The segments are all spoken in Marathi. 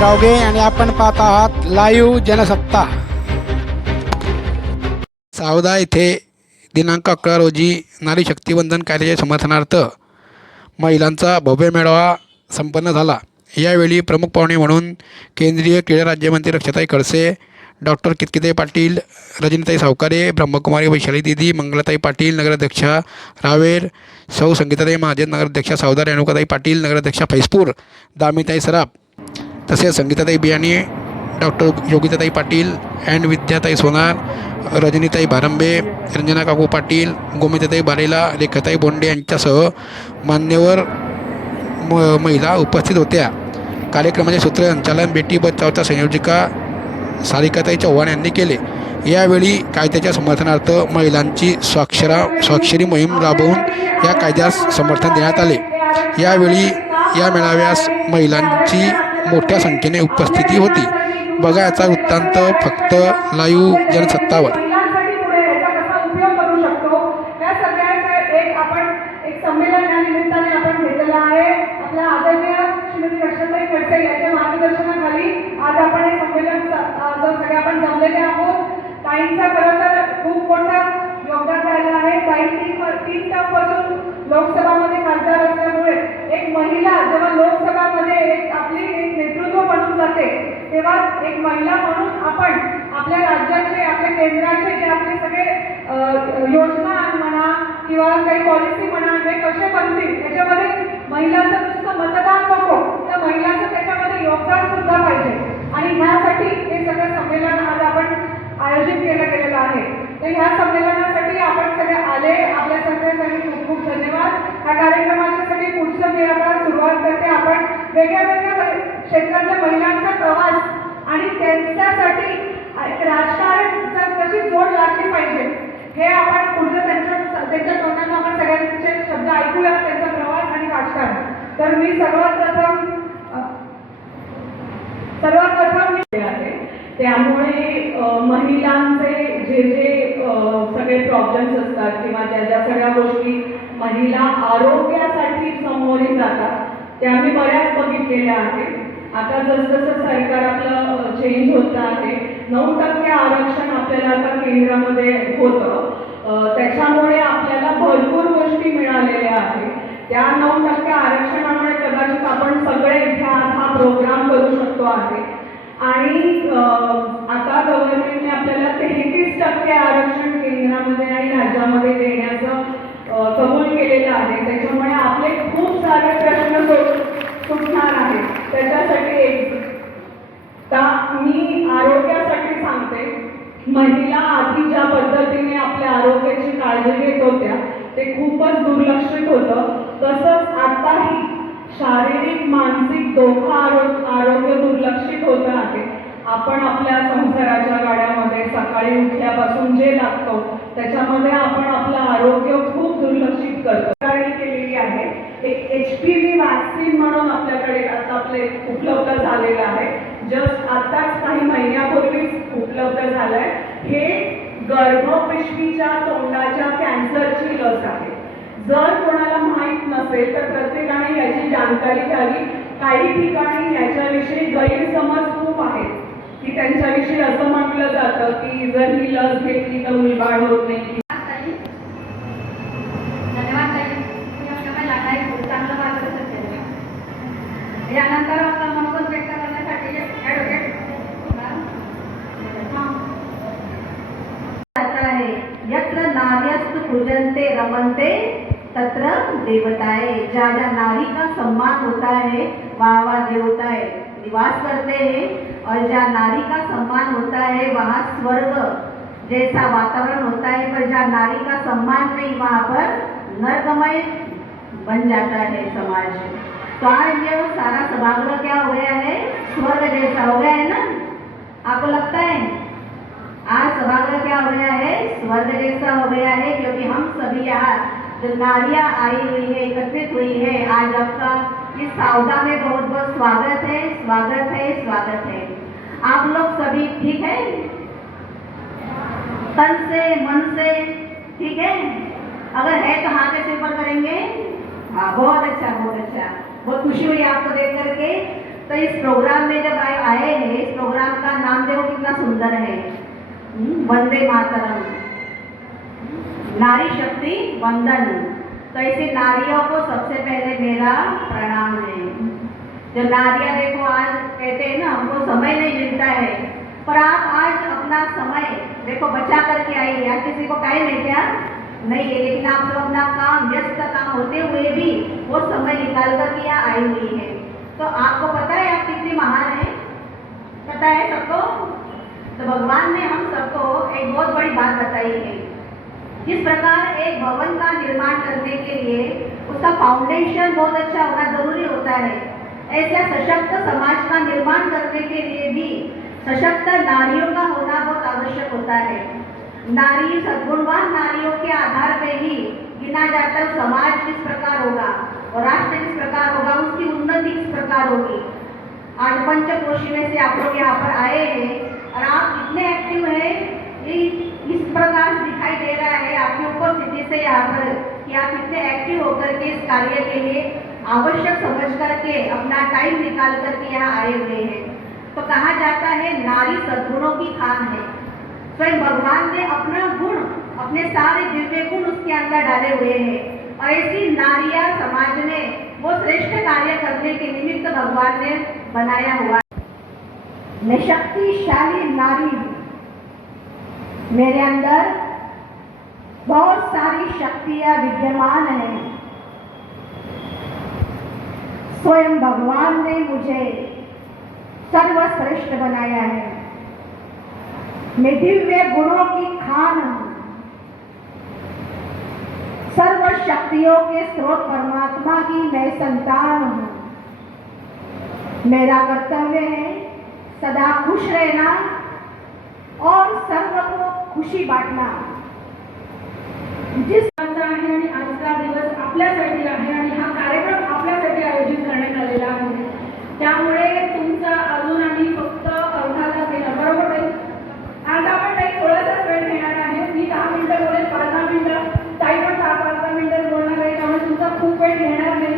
रावगे आणि आपण पाहत आहात लाईव्ह जनसत्ता। सावदा येथे दिनांक 11 रोजी नारी शक्तीवंदन कायद्याच्या समर्थनार्थ महिलांचा भव्य मेळावा संपन्न झाला। यावेळी प्रमुख पाहुणे म्हणून केंद्रीय क्रीडा राज्यमंत्री रक्षाताई खडसे, डॉक्टर कितकिताई पाटील, रजनीताई सावकारे, ब्रह्मकुमारी वैशाली दीदी, मंगलाताई पाटील, नगराध्यक्षा रावेर, सौ संगीताताई महाजन, नगराध्यक्षा सावदा, रेणुकाताई पाटील, नगराध्यक्षा फैजपूर, दामिनीताई सराफ, तसेच संगीताताई बियाणे, डॉक्टर योगिताताई पाटील अँड विद्याताई सोनार, रजनीताई भारंबे, रंजना काकू पाटील, गोमिताताई बारेला, रेखाताई बोंडे यांच्यासह मान्यवर महिला उपस्थित होत्या। कार्यक्रमाचे सूत्रसंचालन बेटी बचावच्या संयोजिका सारिकाताई चव्हाण यांनी केले। यावेळी कायद्याच्या समर्थनार्थ महिलांची स्वाक्षरी मोहीम राबवून या कायद्यास समर्थन देण्यात आले। यावेळी या मेळाव्यास महिलांची मोठ्या संख्येने उपस्थिती होती। बघा याचा वृत्तांत फक्त लाईव्ह जनसत्तावर। लोकसभामध्ये खासदार असल्यामुळे एक महिला जेव्हा लोकसभामध्ये आपली एक नेतृत्व बनून जाते तेव्हा एक महिला म्हणून आपण आपल्या राज्याचे आपल्या केंद्राचे जे आपले सगळे योजना म्हणा किंवा काही पॉलिसी म्हणा हे कसे बनतील त्याच्यामध्ये महिलांचं नुसतं मतदान नको तर महिलांचं त्याच्यामध्ये योगदान सुद्धा पाहिजे आणि ह्यासाठी हे सगळं संमेलन आज आपण आयोजित केलेलं आहे। तर ह्या संमेलनासाठी आपण सगळे आले, आपल्या सगळ्यांसाठी खूप खूप धन्यवाद। हा कार्यक्रमासाठी पुढचं मी आता सुरुवात करते। आपण वेगळ्या वेगळ्या क्षेत्रातल्या महिलांचा प्रवास आणि त्यांच्यासाठी राजकारण कशी जोड लागली पाहिजे हे आपण पुढचं त्यांच्या तोंडातून आपण सगळ्यांचे शब्द ऐकूया, त्यांचा प्रवास आणि राजकारण। तर मी सर्वात प्रथम मी आहे त्यामुळे महिलांचे जे सगळे प्रॉब्लेम्स असतात किंवा ज्या सगळ्या गोष्टी महिला आरोग्यासाठी सामोरे जातात त्या मी बऱ्याच बघितलेल्या आहेत। आता जसं सरकार आपलं चेंज होत आहे 9% आरक्षण आपल्याला आता केंद्रामध्ये होतं, त्याच्यामुळे आपल्याला भरपूर गोष्टी मिळालेल्या आहेत। त्या 9% आरक्षणामुळे कदाचित आपण सगळे इथे हा प्रोग्राम करू शकतो आहे आणि आता गव्हर्नमेंटने आपल्याला 33% आरक्षण केंद्रामध्ये आणि राज्यामध्ये देण्याचं कबूल केलेलं आहे। त्याच्यामुळे आपले खूप सारे प्रश्न सुटणार आहेत। त्याच्यासाठी मी आरोग्यासाठी सांगते, महिला आधी ज्या पद्धतीने आपल्या आरोग्याची काळजी घेत होत्या ते खूपच दुर्लक्षित होतं। तसंच आताही शारीरिक मानसिक दोघं आरोग्य दुर्लक्षित होत आहे। आपण आपल्या संसाराच्या गाड्यामध्ये सकाळी उठल्यापासून जे लागतो त्याच्यामध्ये आपण आपलं आरोग्य खूप दुर्लक्षित करतो। केलेली आहे एक HPV वॅक्सिन म्हणून आपल्याकडे आता आपले उपलब्ध झालेलं आहे। जस्ट आताच काही महिन्यापूर्वीच उपलब्ध झालंय। हे गर्भपिशवीच्या तोंडाच्या कॅन्सरची लस आहे। जर कोणाला माहीत नसेल तर प्रत्येकाने याची जानकारी घ्यावी। काही ठिकाणी याच्याविषयी गैरसमज खूप आहेत की त्यांच्याविषयी असं म्हटलं जातं की जर ही लस घेतली तर मुलबाळ होत नाही। यानंतर आपला मनोगत व्यक्त करण्यासाठी यत्र नार्यस्तु पूजन्ते रमन्ते तत्र देवताएं। जहाँ जहाँ नारी का सम्मान होता है वहाँ वहाँ देवताएं निवास करते हैं और जहाँ नारी का सम्मान होता है वहाँ स्वर्ग जैसा वातावरण होता है। पर जहाँ नारी का सम्मान नहीं वहाँ पर नरकमय बन जाता है समाज। तो आज ये सारा सभागृह क्या हो गया है, स्वर्ग जैसा हो गया है ना, आपको लगता है? आज सभागृह क्या हो गया है, स्वर्ग जैसा हो गया है, क्योंकि हम सभी यहाँ जो नारियां आई हुई है, एकत्रित हुई है। आज आपका इस सावदा में बहुत बहुत स्वागत है, स्वागत है, स्वागत है। आप लोग सभी ठीक है, तन से मन से ठीक है? अगर है तो हाथ ऐसे ऊपर करेंगे। हाँ, बहुत अच्छा, बहुत अच्छा। बहुत खुशी हुई आपको देख करके। तो इस प्रोग्राम में जब आए हैं, इस प्रोग्राम का नाम देखो कितना सुंदर है, वंदे मातरम, नारी शक्ति वंदन। तो ऐसे नारियों को सबसे पहले मेरा प्रणाम है। जो नारियां देखो आज कहते हैं ना हमको समय नहीं मिलता है, पर आप आज अपना समय देखो बचा करके आई है। आज किसी को टाइम है क्या? नहीं है, लेकिन आप सब अपना काम, व्यस्त काम होते हुए भी वो समय निकाल कर यहाँ आई हुई है। तो आपको पता है आप कितनी महान है? पता है सबको? तो भगवान ने हम सबको एक बहुत बड़ी बात बताई है। जिस प्रकार एक भवन का निर्माण करने के लिए उसका फाउंडेशन बहुत अच्छा होना जरूरी होता है, ऐसा सशक्त समाज का निर्माण करने के लिए भी सशक्त नारियों का होना बहुत आवश्यक होता है। नारी, सद्गुणवान नारियों के आधार पे ही गिना जाता है समाज किस प्रकार होगा और राष्ट्र किस प्रकार होगा, उसकी उन्नति किस प्रकार होगी। आज पंचकोशी में से आप लोग यहाँ पर आए हैं और आप इतने एक्टिव हैं, इस प्रकार से दिखाई दे रहा है आपकी उपस्थिति से यहाँ पर कि आप इतने एक्टिव होकर के इस कार्य के लिए आवश्यक समझ करके अपना टाइम निकाल करके यहाँ आए हुए हैं। तो कहा जाता है नारी सद्गुणों की खान है। स्वयं भगवान ने अपना गुण, अपने सारे दिव्य गुण उसके अंदर डाले हुए हैं और ऐसी नारियां समाज में वो श्रेष्ठ कार्य करने के निमित्त भगवान ने बनाया हुआ। मैं शक्तिशाली नारी, मेरे अंदर बहुत सारी शक्तियां विद्यमान हैं। स्वयं भगवान ने मुझे सर्वश्रेष्ठ बनाया है। मैं दिव्य गुणों की खान हूं, सर्व शक्तियों के स्रोत परमात्मा की मैं संतान हूं। मेरा कर्तव्य है सदा खुश रहना और सर्व को खुशी बांटना। जिस आहे आणि आजचा दिवस आपल्यासाठी आहे आणि हा कार्यक्रम आपल्यासाठी आयोजित करण्यात आलेला आहे, त्यामुळे तुमचा अजून आम्ही फक्त अर्धा तास घेणार, बरोबर नाही? आज आपण काही थोडासाच वेळ घेणार आहे। मी 10 मिनिटं बोलेल, 5-10 मिनिटं, ताई पण 5-10 मिनिटं बोलणार आहे, त्यामुळे तुमचा खूप वेळ घेणार नाही।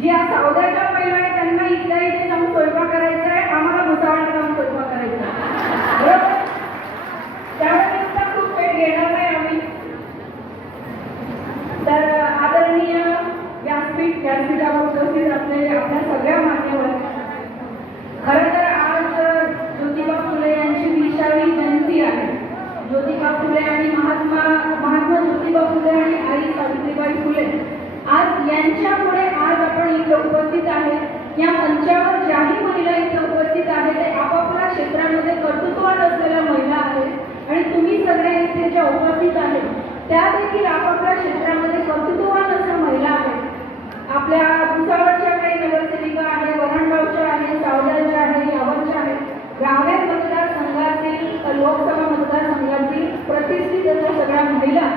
जी आज सौद्याच्या महिला आहे त्यांना इथे जाऊन स्वयंपाक करायचा आहे, आम्हाला भुसावळात जाऊन स्वयंपाक करायचा आहे, बरोबर? त्यामुळे तुमचा खूप वेळ घेणार नाही आम्ही। तर आदरणीय व्यासपीठावर उपस्थित असलेले आपल्या सगळ्या मान्यवर, खरं तर आज ज्योतिबा फुले यांची 20वी जयंती आहे। ज्योतिबा फुले आणि महात्मा ज्योतिबा फुले आणि आई सावित्रीबाई फुले आज यांच्यामुळे आज आपण इथे उपस्थित आहे। या मंचावर ज्याही महिला इथे उपस्थित आहेत ते आपापल्या क्षेत्रामध्ये कर्तृत्ववान असलेल्या महिला आहेत आणि तुम्ही सगळे इथे ज्या उपस्थित आहेत त्या देखील आपापल्या क्षेत्रामध्ये कर्तृत्ववान अशा महिला आहेत। आपल्या भुसावळच्या काही नगरसेविका आहे, वरणगावच्या आहे, सावल्याच्या आहे, यावरच्या आहे, रावेर मतदारसंघातील, लोकसभा मतदारसंघातील प्रतिष्ठित अशा सगळ्या महिला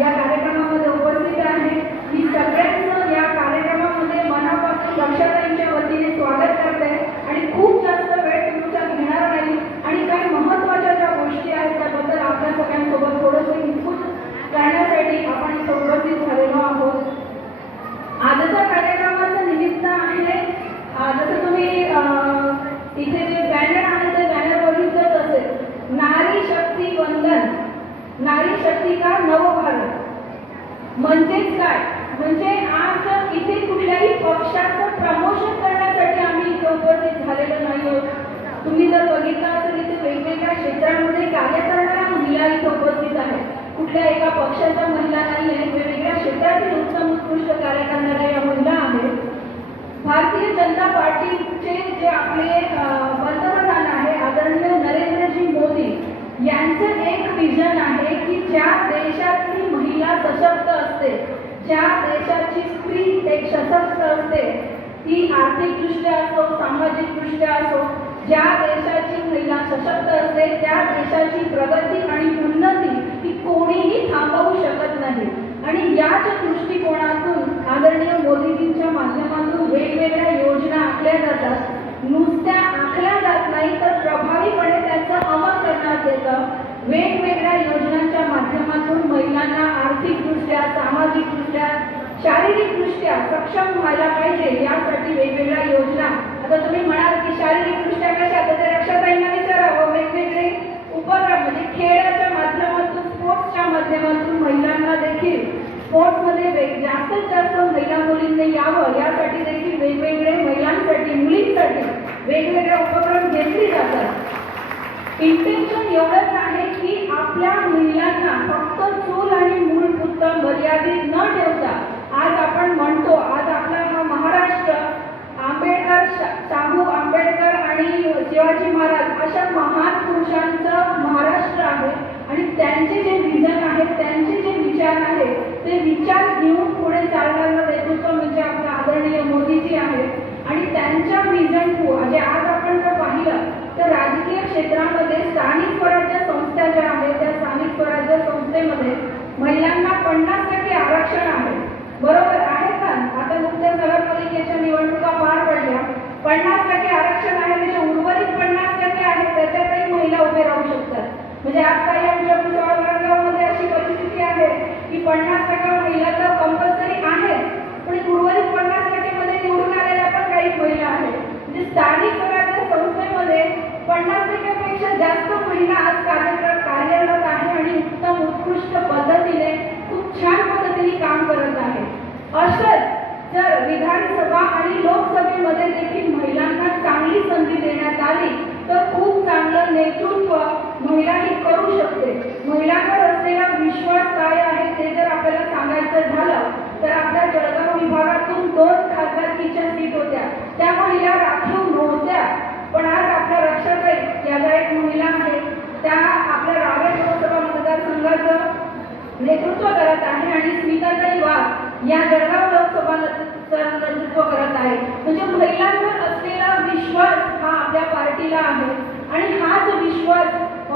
या कार्यक्रमामध्ये उपस्थित आहेत। मी सगळ्यांचं या कार्यक्रमामध्ये मनापासून लक्षाताईंच्या वतीने स्वागत करते आणि खूप जास्त वेळ तुमचा घेणार नाही आणि काही महत्त्वाच्या ज्या गोष्टी आहेत त्याबद्दल आपल्या सगळ्यांसोबत थोडंसं इनपुट करण्यासाठी आपण इथे उपस्थित झालेलो आहोत। आजच्या कार्यक्रमाचं निमित्त आहे, जसं तुम्ही इथे जे बॅनर आहे ते बॅनर बघितलंच असेल, नारी शक्ती वंदन, नारी शक्ती का नवभारत। म्हणजेच काय? म्हणजे आज इथे कुठल्याही पक्षाचं प्रमोशन करण्यासाठी आम्ही इथे उपस्थित झालेलो नाही आहोत। तुम्ही जर बघितलं असेल इथे वेगवेगळ्या क्षेत्रांमध्ये कार्य करणाऱ्या महिला इथे उपस्थित आहेत। कुठल्या एका पक्षाच्या महिला नाही आहेत, वेगवेगळ्या क्षेत्रातील उत्तम उत्कृष्ट कार्य करणाऱ्या या महिला आहेत। भारतीय जनता पार्टीचे जे आपले पंतप्रधान आहे आदरणीय नरेंद्रजी मोदी यांचं एक विजन आहे की ज्या देशातली महिला सशक्त असते, ज्या देशाची स्त्री एक सशक्त असते, ती आर्थिकदृष्ट्या असो, सामाजिकदृष्ट्या असो, ज्या देशाची महिला सशक्त असते त्या देशाची प्रगती आणि उन्नती ही कोणीही थांबवू शकत नाही। आणि याच दृष्टिकोनातून आदरणीय मोदीजींच्या माध्यमातून वेगवेगळ्या योजना आखल्या जातात। नुसत्या आखल्या जात नाही तर प्रभावीपणे त्यांचं अंमल करण्यात येतं। वेगवेगळ्या योजनांच्या माध्यमातून महिलांना आर्थिकदृष्ट्या, सामाजिकदृष्ट्या, शारीरिकदृष्ट्या सक्षम व्हायला पाहिजे यासाठी वेगवेगळ्या योजना। आता तुम्ही म्हणाल की कशा तर ते रक्षाताईंना विचारावं. वेगवेगळे उपक्रम म्हणजे खेळाच्या माध्यमातून स्पोर्ट्सच्या माध्यमातून महिलांना देखील स्पोर्ट्समध्ये जास्तीत जास्त महिला मुलींनी यावं यासाठी देखील वेगवेगळे महिलांसाठी मुलींसाठी वेगवेगळे उपक्रम घेतले जातात. इंटेन्शन एवढंच आहे की आपल्या महिलांना फक्त चूल आणि मूल पुरतं मर्यादित न ठेवता आज आपण म्हणतो आज आपला हा महाराष्ट्र आंबेडकर शाहू आंबेडकर आणि शिवाजी महाराज अशा महान पुरुषांचं महाराष्ट्र आहे आणि त्यांचे जे विजन आहे त्यांचे जे विचार आहे ते विचार घेऊन पुढे चालणारं नेतृत्व म्हणजे आपलं आदरणीय मोदीजी आहे. आणि त्यांच्या विजन म्हणजे आज आपण जर पाहिलं तर राजकीय क्षेत्रामध्ये स्थानिक स्वराज्य संस्था ज्या आहेत त्या स्थानिक स्वराज्य संस्थेमध्ये महिलांना 50% आरक्षण आहे. बरोबर आहे का? आता नुकत्याच नगरपालिकेच्या निवडणुका पार पडल्या. 50% आरक्षण आहे म्हणजे उर्वरित 50% आहे त्याच्यातही महिला उभे राहू शकतात. म्हणजे आज काही आमच्या गावामध्ये अशी परिस्थिती आहे की 50% महिला तर कंपल्सरी आहे पण उर्वरित 50% मध्ये निवडून आलेल्या पण काही महिला आहेत. म्हणजे स्थानिक स्वराज्य संस्थेमध्ये 50% पेक्षा जास्त महिला आज कार्यरत आहे आणि उत्तम उत्कृष्ट पद्धतीने खूप छान पद्धतीने काम करत आहे. असंच जर विधानसभा आणि लोकसभेमध्ये देखील महिलांना चांगली संधी देण्यात आली तर खूप चांगलं नेतृत्व महिला ही करू शकते. महिलांवर असलेला विश्वास काय आहे ते जर आपल्याला सांगायचं झालं तर आपल्या जळगाव विभागातून 2 खासदारकीच्या सीट होत्या त्या महिला राखीव नव्हत्या. पण आज आपल्या रक्षाताई या ज्या एक महिला आहेत त्या आपल्या रावेर लोकसभा मतदारसंघाचं नेतृत्व करत आहे आणि स्मिताताई वाघ या जळगाव लोकसभाचं नेतृत्व करत आहे. म्हणजे महिलांवर असलेला विश्वास हा आपल्या पार्टीला आहे आणि हाच विश्वास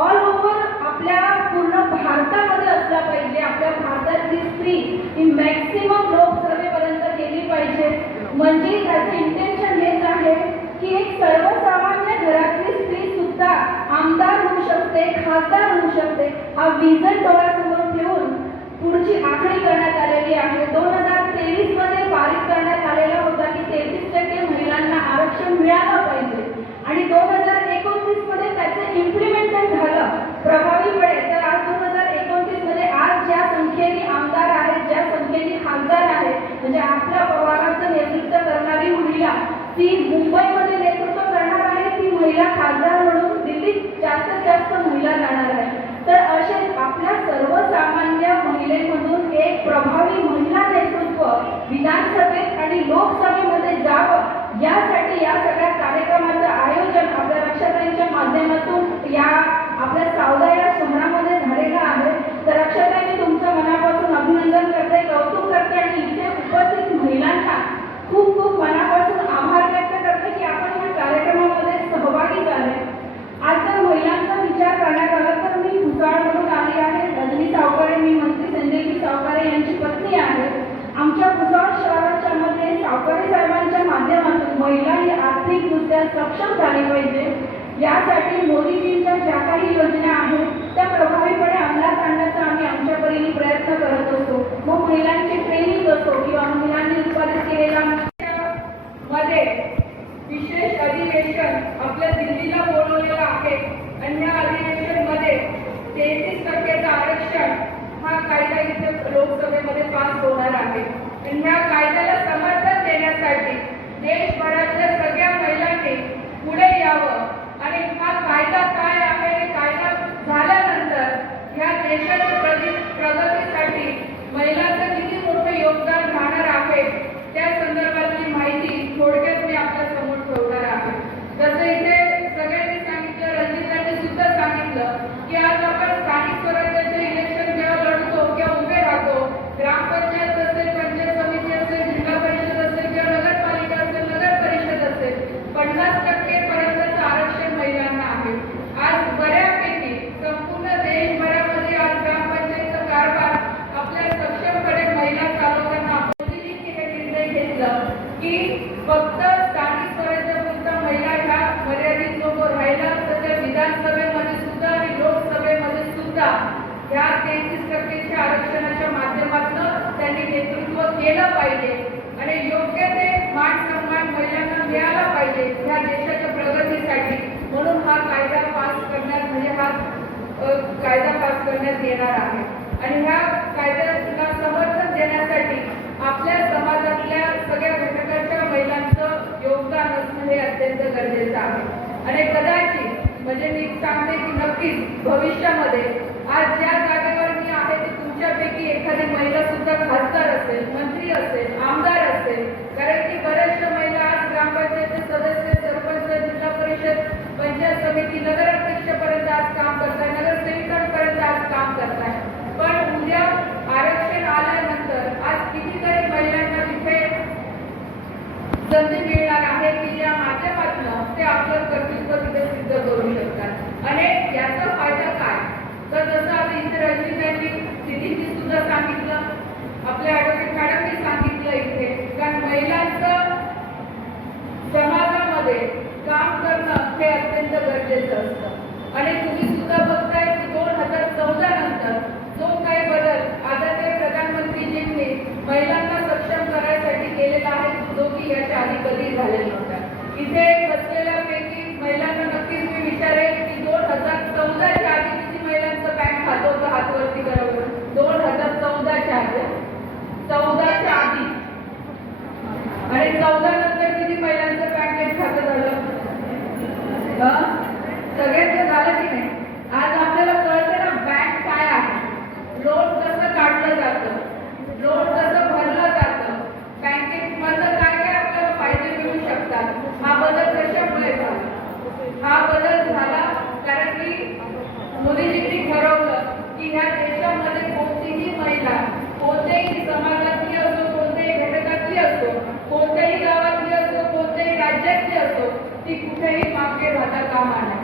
ऑल ओव्हर आपल्या पूर्ण भारतामध्ये असला पाहिजे. आपल्या भारतातली स्त्री ही मॅक्सिमम लोकसभेपर्यंत गेली पाहिजे. म्हणजे त्याचं इंटेन्शन हेच आहे की एक सर्वसामान्य घरातली स्त्री सुद्धा आमदार होऊ शकते, खासदार होऊ शकते. हा विजन डोळ्यासमोर ठेवून पुढची आखणी करण्यात आलेली आहे. 2023 मध्ये पारित करण्यात आलेला होता की 33% महिलांना आरक्षण मिळालं पाहिजे आणि 2029 मध्ये त्याचं इम्प्लिमेंटेशन झालं प्रभावीपणे. तर आज 2029 मध्ये आज ज्या संख्येने आमदार आहेत ज्या संख्येने खासदार आहेत म्हणजे आपल्या पवारांचं नेतृत्व करणारी महिला ती मुंबईमध्ये नेतृत्व करणार आहे. ती महिला खासदार म्हणून दिल्लीत जास्तीत जास्त महिला जाणार आहे. तर असे आपल्या सर्वसामान्य महिलेमधून एक प्रभावी महिला नेतृत्व विधानसभेत आणि लोकसभेमध्ये जावं यासाठी या सगळ्या कार्यक्रमाचं आयोजन आपल्या रक्षाताईंच्या माध्यमातून या आपल्या सावदा या शहरामध्ये झालेलं आहे. तर रक्षाताई मी तुमचं मनापासून अभिनंदन करते, कौतुक करते आणि इथे उपस्थित महिलांना खूप खूप मनापासून आभार व्यक्त करते की आपण या कार्यक्रमामध्ये सहभागी झाले. आज जर महिलांचा विचार करण्यात आला तर मी भुसावळमधून आली आहे. रजनी सावकारे मी मंत्री संजयजी सावकारे यांची पत्नी आहे. आमच्या भुसावळ शहराच्या मध्ये सावकारे साहेबांच्या माध्यमातून महिला ही आर्थिकदृष्ट्या सक्षम झाली पाहिजे यासाठी मोदीजींच्या ज्या काही योजना आहेत त्या प्रभावीपणे अंमलात आणण्याचा आम्ही आमच्या परीने प्रयत्न करत असतो. मग महिलांची ट्रेनिंग असो किंवा महिलांनी उत्पादित केलेला मध्ये विशेष अधिवेशन आपल्या दिल्लीला बोलवलेलं आहे आणि या अधिवेशनमध्ये 33% आरक्षण हा कायदा इथे लोकसभेमध्ये पास होणार आहे. आणि ह्या कायद्याला समर्थन देण्यासाठी देशभरातल्या सगळ्या महिलांनी पुढे यावं आणि हा कायदा काय आहे हे कायदा झाल्यानंतर या देशाच्या प्रगतीसाठी महिलांचं किती मोठं योगदान राहणार आहे त्या संदर्भातली माहिती थोडक्यात मी आपल्या समोर ठेवणार आहे. जसं इथे सगळ्यांनी सांगितलं, रंजितांनी सुद्धा सांगितलं की आज आपण स्थानिक स्वराज्याचे इलेक्शन जेव्हा लढतो किंवा उभे राहतो, ग्रामपंचायत असेल, पंचायत समिती असेल, जिल्हा परिषद असेल किंवा नगरपालिका असेल, नगर परिषद असेल, 50% पर्यंतचं आरक्षण महिलांना आहे. आज बऱ्यापैकी संपूर्ण देशभरामध्ये आज ग्रामपंचायतचा कारभार आपल्या सक्षमकडे महिला चालवताना की फक्त स्थानिक स्वराज्यापुरता महिला ह्या मर्यादित नको राहिला तर त्या विधानसभेमध्ये सुद्धा आणि लोकसभेमध्ये सुद्धा या 33% आरक्षणाच्या माध्यमातून त्यांनी नेतृत्व केलं पाहिजे आणि योग्य ते मान सन्मान महिलांना मिळाला पाहिजे ह्या देशाच्या प्रगतीसाठी. येणार आहे आणि ह्या कायद्याला समर्थन देण्यासाठी आपल्या समाजातल्या सगळ्या घटकाच्या महिलांचं योगदान असणं हे अत्यंत गरजेचं आहे. आणि कदाचित म्हणजे मी सांगते की नक्कीच भविष्यामध्ये आज ज्या जागेवर मी आहे ते तुमच्यापैकी एखादी महिला सुद्धा खासदार असेल, मंत्री असेल, आमदार असेल. कारण की बऱ्याचशा महिला आज ग्रामपंचायतचे सदस्य, सरपंच, जिल्हा परिषद, पंचायत समिती, नगराध्यक्षपर्यंत आज काम करताय, नगरसेविकांपर्यंत आज काम करताय. पण उद्या आरक्षण आल्यानंतर आज कितीतरी महिलांना तिथे संधी मिळणार आहे की ज्या माध्यमातून ते आपलं कर्तृत्व तिथे सिद्ध करू शकतात. आणि याचा फायदा काय, तर जसं आता इथे रजनीताईंनी तिथींनी सुद्धा सांगितलं, आपल्या ॲडव्होकेट मॅडमनी सांगितलं इथे, कारण महिलांचं समाजामध्ये काम करणं हे अत्यंत गरजेचं असतं. आणि तुम्ही सुद्धा बघताय की 2014 नंतर जो काही बदल आदरणीय प्रधानमंत्रीजींनी महिलांना सक्षम करायसाठी केलेला आहे जो की याच्या आधी कधी झालेला नव्हता. इथे बसलेल्यापैकी महिलांना नक्कीच मी विचारेल की 2014च्या आधी किती महिलांचं बँक खातं होतं, हातवरती करावं. 2014च्या आधी, 14च्या आधी आणि 14 नंतर किती महिलांचं बँकेत खातं झालं? सगळ्यांचं झालं की नाही? आज आपल्याला कळतं ना बँक काय आहे, लोन कसं काढलं जातं, लोन कसं भरलं जातं, बँकेमधलं काय काय आपल्याला फायदे मिळू शकतात. हा बदल कशामुळे झाला? हा बदल झाला कारण की मोदीजींनी ठरवलं की ह्या देशामध्ये कोणतीही महिला कोणत्याही समाजातली असो, कोणत्याही घटकातली असो, कोणत्याही गावातली असो, कोणत्याही राज्यातली असो, ती कुठेही मागे राहता कामा नये.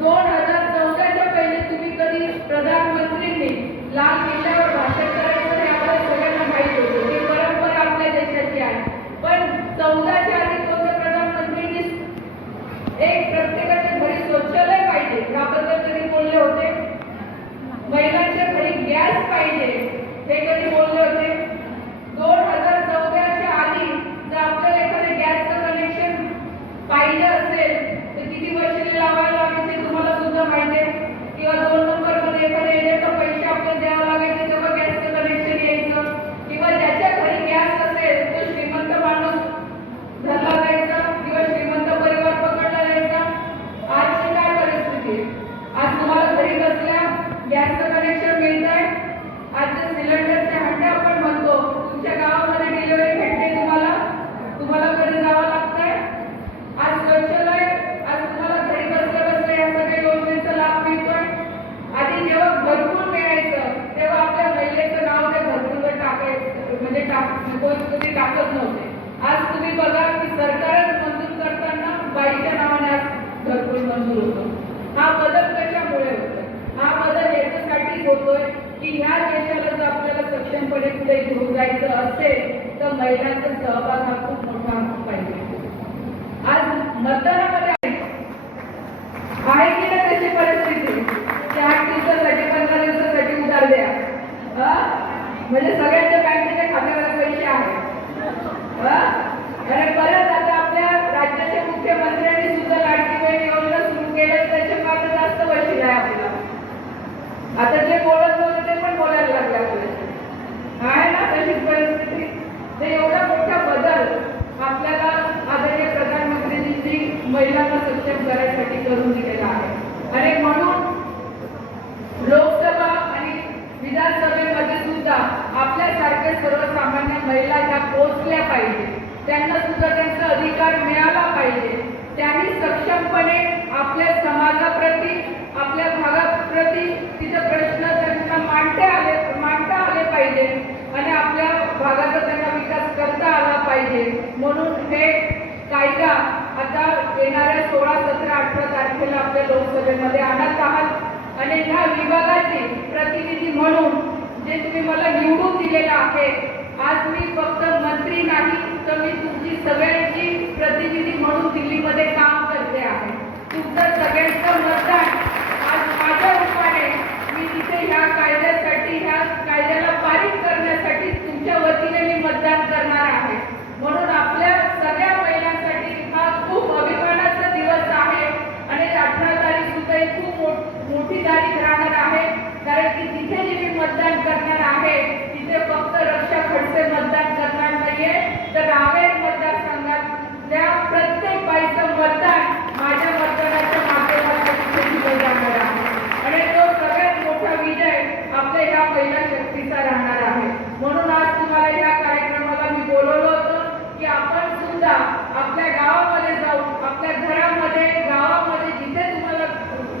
2014च्या पहिले तुम्ही कधी प्रधानमंत्रींनी लाल किल्ल्यावर भाषण करायचं हे आपल्याला सगळ्यांना माहीत होतं, ही परंपरा आपल्या देशाची आहे. पण 14च्या आधी कोणत्या प्रधानमंत्रींनी एक प्रत्येकाच्या घरी शौचालय पाहिजे याबद्दल कधी बोलले होते? महिलांच्या घरी गॅस पाहिजे हे कधी बोलले होते? 2014च्या आधी जर आपल्याला एखादे गॅसचं कनेक्शन पाहिजे असेल तर किती वर्षाने लावायला लागायचे तुम्हाला सुद्धा माहिती आहे. किंवा 2 नंबरमध्ये एखाद्या एजंटला पैसे आपल्याला द्यावं लागायचे तेव्हा गॅसचं कनेक्शन यायचं. किंवा ज्याच्या घरी गॅस असेल तो श्रीमंत माणूस धरला जायचा किंवा श्रीमंत परिवार पकडला जायचा. आजची काय परिस्थिती? आज तुम्हाला घरी बसल्या गॅसचं कनेक्शन मिळत आहे. आज जे सिलेंडरचे हंडे आपण म्हणतो तुमच्या गावामध्ये डिलिव्हरी भेटते तुम्हाला घरी जावं लागतंय. आज शौचालय आज तुम्हाला घरी बसल्या बसल्या या सगळ्या योजनेचा लाभ मिळतोय. आधी जेव्हा भरपूर मिळायचं तेव्हा आपल्या महिलेचं नाव त्या भरपूरवर टाकायचं म्हणजे कोणी टाकत नव्हते. आज तुम्ही बघा की सरकारच मंजूर करताना बाईच्या नावाने आज भरपूर मंजूर होतं. हा बदल कशामुळे होतो? हा बदल याच्यासाठी होतोय की ह्या देशाला जर आपल्याला सक्षमपणे पुढे घेऊन जायचं असेल तर महिलांचा सहभाग हा खूप मोठा पाहिजे. आज मतदानामध्ये आहे की नाही त्याची परिस्थिती की 8 दिवसासाठी 15 दिवसासाठी उधार द्या, म्हणजे सगळ्यांच्या बँकेच्या खात्यावर पैसे आहेत. आणि परत आता आपल्या राज्याच्या मुख्यमंत्र्यांनी सुद्धा लाडकी बहीण योजना सुरू केलं त्याच्या मागे जास्त पैसे आहे आपल्याला. आता जे बोलत नव्हते ते पण बोलायला लागले आपल्याला, आहे ना तशीच परिस्थिती. ते एवढा मोठा बदल आपल्याला आदरणीय प्रधानमंत्रींनी महिलांना सक्षम करायसाठी करून दिलेला आहे. आणि म्हणून लोकसभा आणि विधानसभेमध्ये सुद्धा आपल्यासारख्या सर्वसामान्य महिला ह्या पोहोचल्या पाहिजे. त्यांना सुद्धा त्यांचा अधिकार मिळाला पाहिजे. त्यांनी सक्षमपणे आपल्या समाजाप्रती आपल्या भागाप्रती तिथे प्रश्न त्यांना मांडता आले पाहिजे आणि आपल्या भागाचा त्यांना विकास करता आला पाहिजे. म्हणून हे कायदा आता येणाऱ्या 16, 17, 18 तारखेला आपल्या लोकसभेमध्ये आणत आहात आणि ह्या विभागाचे प्रतिनिधी म्हणून जे तुम्ही मला निवडून दिलेलं आहे, आज मी फक्त मंत्री नाही तर मी तुमची सगळ्यांची प्रतिनिधी म्हणून दिल्लीमध्ये काम करते आहे. तुमचं सगळ्यांचं मतदान आज माझ्या रूपाने मी तिथे ह्या कायद्यासाठी ह्या कायद्याला पारित करण्यासाठी तुमच्या वतीने मी मतदान करणार आहे. म्हणून आपल्या सगळ्या महिलांसाठी हा खूप अभिमानाचा दिवस आहे आणि 18 तारीख सुद्धा ही खूप मोठी तारीख राहणार आहे. कारण की सुद्धा आपल्या गावामध्ये जाऊन आपल्या घरामध्ये गावामध्ये जिथे तुम्हाला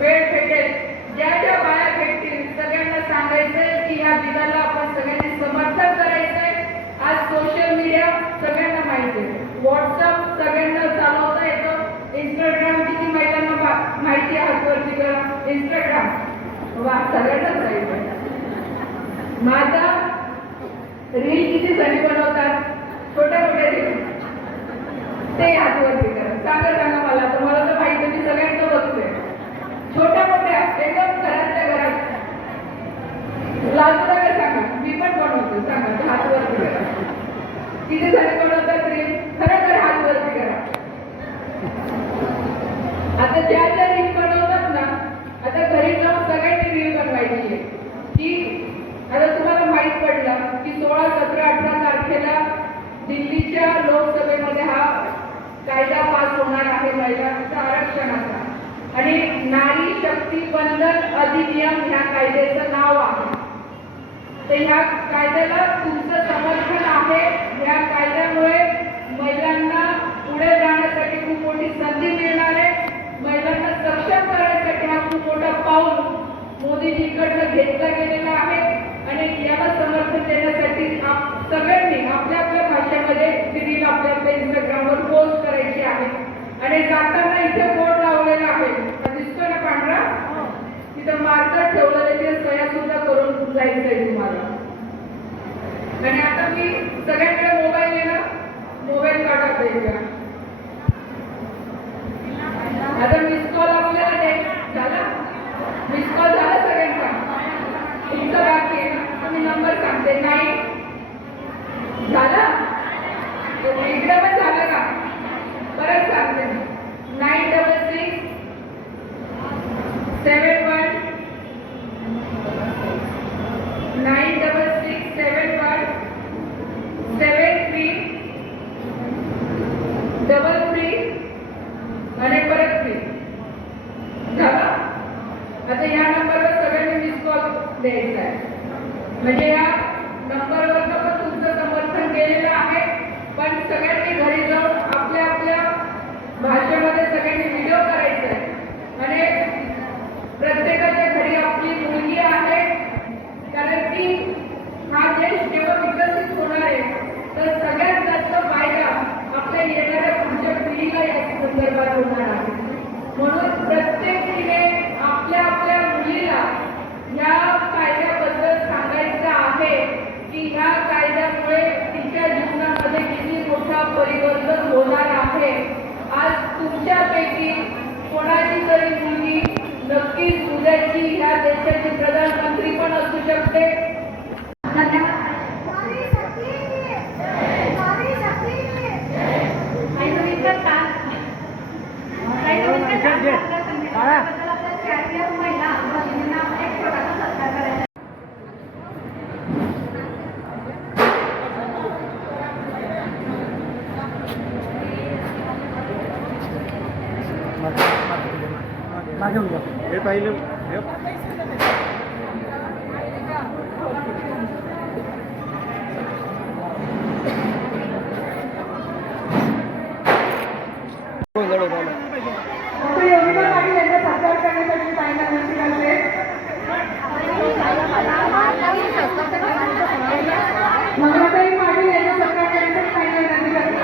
वेळ भेटेल ज्या ज्या बाया भेटतील सगळ्यांना सांगायचंय की ह्या बिलाला आपण सगळ्यांनी समर्थन करायचंय. आज सोशल मीडिया सगळ्यांना माहिती आहे, व्हॉट्सअप सगळ्यांना चालवता येतं, इंस्टाग्राम किती महिलांना माहिती आहे, हातवरची करा इंस्टाग्राम वा सगळ्यांनाच माहिती आहे. माझा रील किती जणी बनवतात, छोट्या छोट्या रील, ते हातवरती करा. सांगा मला, तर मला तर माहिती मी सगळ्यांचं बघतोय. छोट्या मोठ्या एकदम घरातल्या घरात लाजू नका सांगा, मी पण बनवतो. सांगा हातवरती करा. किती जणी बनवतात रील, खरं हातवरती करा. आता ज्या ज्या रील बनवतात ना, आता घरी जाऊन सगळ्यांनी रील बनवायची आहे की आता तुम्हाला माहित पडलं की 16, 17, 18 तारखेला दिल्लीच्या लोकसभेमध्ये हा कायदा पास होणार आहे महिलांच्या आरक्षणाचा. आणि नारी शक्ती वंदन अधिनियम ह्या कायद्याचं नाव आहे. तर ह्या कायद्याला तुमचं समर्थन आहे. ह्या कायद्यामुळे महिलांना पुढे जाण्यासाठी खूप मोठी संधी मिळणार आहे. महिलांना सक्षम करण्यासाठी हा खूप मोठा पाऊल मोदीजीकडनं घेतला गेलेला आहे. आणि याला समर्थन देण्यासाठी सगळ्यांनी आपल्या आपल्या भाषेमध्ये ती रील आपल्या आपल्या इंस्टाग्रामवर पोस्ट करायची आहे. आणि जाताना इथे बोर्ड लावलेला आहे, दिसतोय ना पांढरा, तिथं मार्कर ठेवलेले, ते सह्या सुद्धा करून जायचंय तुम्हाला. आणि आता मी सगळ्यांकडे मोबाईल आहे ना, मोबाईल काढा द्यायचा. आता मिस कॉल आपल्याला झाला, मिस कॉल झाला सगळ्यांचा, तुमचा बाकी आहे ना, मी नंबर सांगते. 9 झाला, इकडे पण झालं का, परत सांगते. 966 71 966 71 73 33 आणि परत 3 झाला. आता या नंबरवर सगळ्यांनी मिस कॉल द्यायचा आहे. म्हणजे या नंबरवर पण तुमचं समर्थन केलेलं आहे. पण सगळ्यांनी घरी जाऊन आपल्या आपल्या भाषेमध्ये सगळ्यांनी व्हिडिओ करायचा आहे. आणि प्रत्येकाच्या घरी आपली मुलगी आहे, कारण की हा देश जेव्हा विकसित होणार आहे तर सगळ्यात जास्त फायदा आपल्या येणाऱ्या पुढच्या पिढीला या संदर्भात होणार आहे. म्हणून प्रत्येकीने आपल्या आपल्या मुलीला या कायद्याबद्दल सांगायचं आहे की ह्या कायद्यामुळे तिच्या जीवनामध्ये किती मोठा परिवर्तन होणार आहे. आज तुमच्यापैकी कोणाची तरी मुलगी नक्कीच उद्याची ह्या देशाची प्रधानमंत्री पण असू शकते. हे पाहिलं योगिता पाटील यांचा सत्कार करण्यासाठी फायनल विनंती करते. मंगलाताई पाटील यांचा सत्कार करण्यासाठी फायनल विनंती करते.